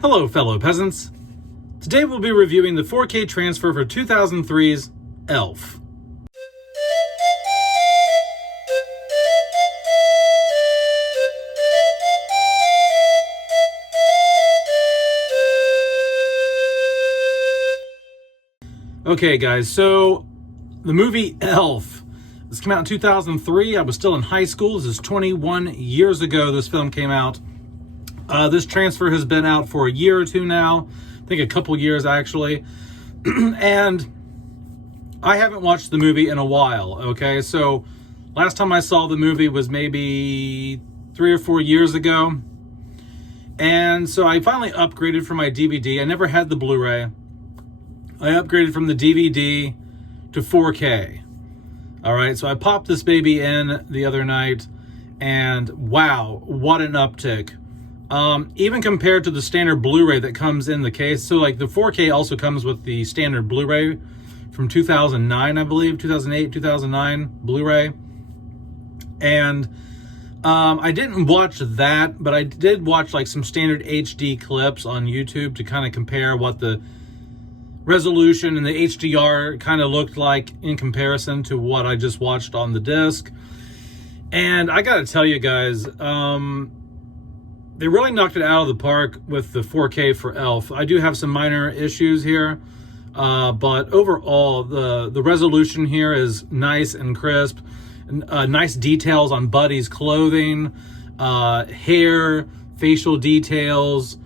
Hello, fellow peasants. Today we'll be reviewing the 4K transfer for 2003's Elf. Okay, guys, so the movie Elf. This came out in 2003. I was still in high school. This is 21 years ago this film came out. This transfer has been out for a year or two now. I think a couple years, actually. And I haven't watched the movie in a while, okay? So last time I saw the movie was maybe 3 or 4 years ago. And so I finally upgraded from my DVD. I never had the Blu-ray. I upgraded from the DVD to 4K. All right, so I popped this baby in the other night, and wow, what an uptick. Even compared to the standard Blu-ray that comes in the case. So like the 4K also comes with the standard Blu-ray from 2009, I believe, 2008, 2009 Blu-ray. And I didn't watch that, but I did watch like some standard HD clips on YouTube to kind of compare what the resolution and the HDR kind of looked like in comparison to what I just watched on the disc. And I gotta tell you guys, they really knocked it out of the park with the 4K for Elf. I do have some minor issues here, but overall, the resolution here is nice and crisp. Nice details on Buddy's clothing, hair, facial details,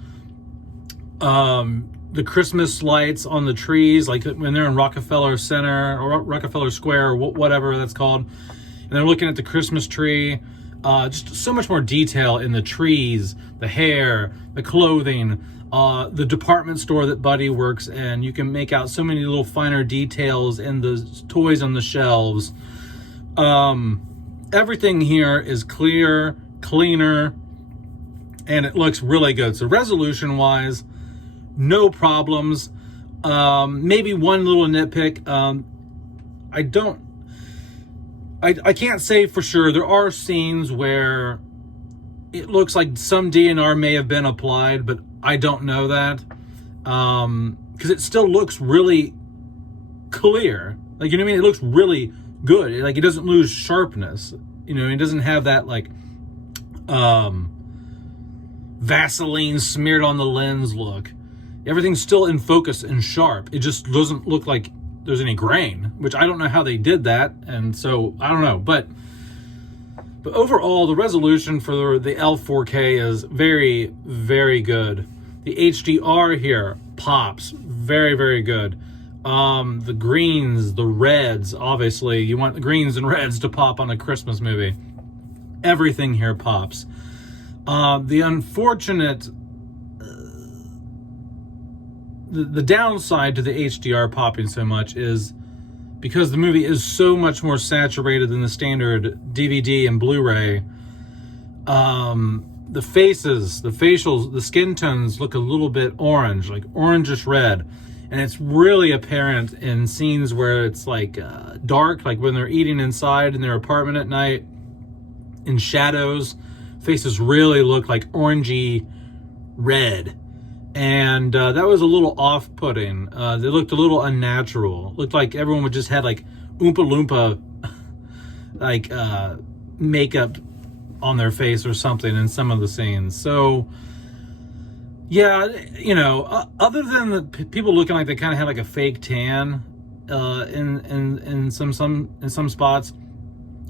the Christmas lights on the trees, like when they're in Rockefeller Center or Rockefeller Square or whatever that's called, and they're looking at the Christmas tree. Just so much more detail in the trees, the hair, the clothing, the department store that Buddy works in. You can make out so many little finer details in the toys on the shelves. Everything here is clear, cleaner, and it looks really good. So resolution-wise, no problems. Maybe one little nitpick. I can't say for sure. There are scenes where it looks like some DNR may have been applied, but I don't know that. Because it still looks really clear. Like, you know what I mean? It looks really good. Like, it doesn't lose sharpness. You know, it doesn't have that, like, Vaseline smeared on the lens look. Everything's still in focus and sharp. It just doesn't look like there's any grain, which I don't know how they did that, and so I don't know, but overall the resolution for the Elf 4K is very, very good. The HDR here pops very, very good. The greens, the reds, obviously you want the greens and reds to pop on a Christmas movie. Everything here pops. The unfortunate the downside to the HDR popping so much is because the movie is so much more saturated than the standard DVD and Blu-ray. The faces, the facials, the skin tones look a little bit orange, like orangish red. And it's really apparent in scenes where it's like dark, like when they're eating inside in their apartment at night, in shadows. Faces really look like orangey red. And that was a little off-putting. They looked a little unnatural. Looked like everyone would just had like Oompa Loompa like makeup on their face or something in some of the scenes. So yeah, you know, other than the people looking like they kind of had like a fake tan in some spots,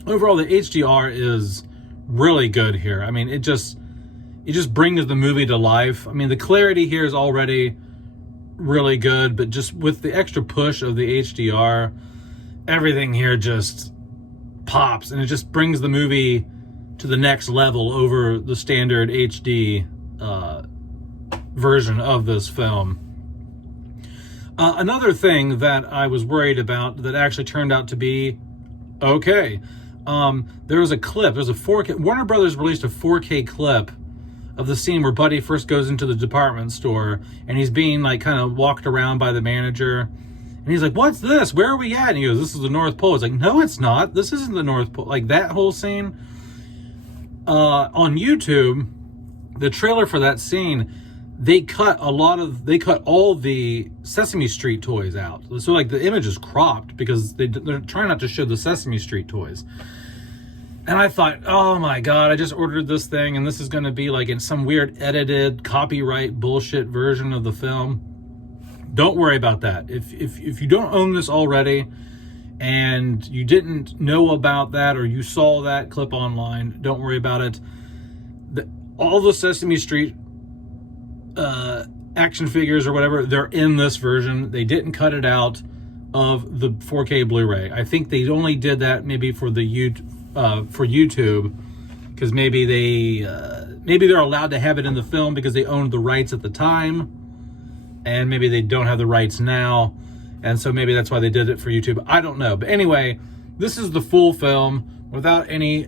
overall the HDR is really good here. I mean, it just brings the movie to life. I mean, the clarity here is already really good, but just with the extra push of the HDR, everything here just pops, and it just brings the movie to the next level over the standard HD version of this film. Another thing that I was worried about that actually turned out to be okay. There was a clip. There's a 4K. Warner Brothers released a 4K clip of the scene where Buddy first goes into the department store and he's being like kind of walked around by the manager, and he's like, "What's this? Where are we at?" And he goes, "This is the North Pole." It's like, "No, it's not. This isn't the North Pole." Like that whole scene on YouTube, the trailer for that scene, they cut all the Sesame Street toys out. So like the image is cropped because they're trying not to show the Sesame Street toys. And I thought, oh my God, I just ordered this thing and this is going to be like in some weird edited copyright bullshit version of the film. Don't worry about that. If you don't own this already and you didn't know about that or you saw that clip online, don't worry about it. All the Sesame Street action figures or whatever, they're in this version. They didn't cut it out of the 4K Blu-ray. I think they only did that maybe for YouTube, because maybe they're allowed to have it in the film because they owned the rights at the time, and maybe they don't have the rights now, and so maybe that's why they did it for YouTube. I don't know. But anyway, this is the full film without any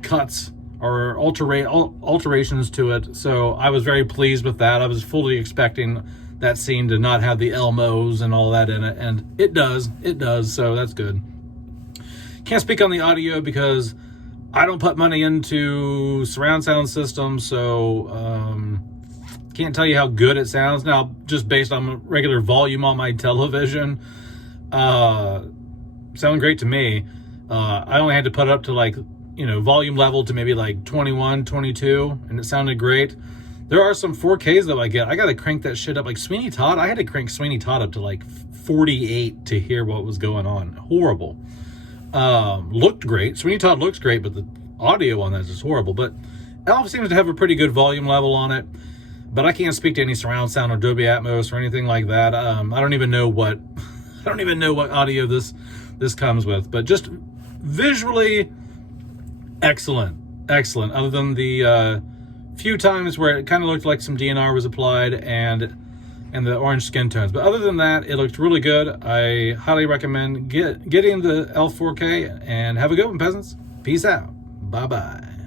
cuts or alterations to it, so I was very pleased with that. I was fully expecting that scene to not have the Elmos and all that in it, and it does, so that's good. Can't speak on the audio because I don't put money into surround sound systems, so can't tell you how good it sounds. Now, just based on regular volume on my television, sounded great to me. I only had to put it up to like, volume level to maybe like 21, 22, and it sounded great. There are some 4Ks that I get. I got to crank that shit up. Like Sweeney Todd, I had to crank Sweeney Todd up to like 48 to hear what was going on. Horrible. Looked great. Sweeney Todd looks great, but the audio on that is just horrible. But Elf seems to have a pretty good volume level on it. But I can't speak to any surround sound or Dolby Atmos or anything like that. I don't even know what audio this comes with. But just visually, excellent. Other than the few times where it kind of looked like some DNR was applied and the orange skin tones. But other than that, it looked really good. I highly recommend getting the Elf 4K, and have a good one, peasants. Peace out. Bye-bye.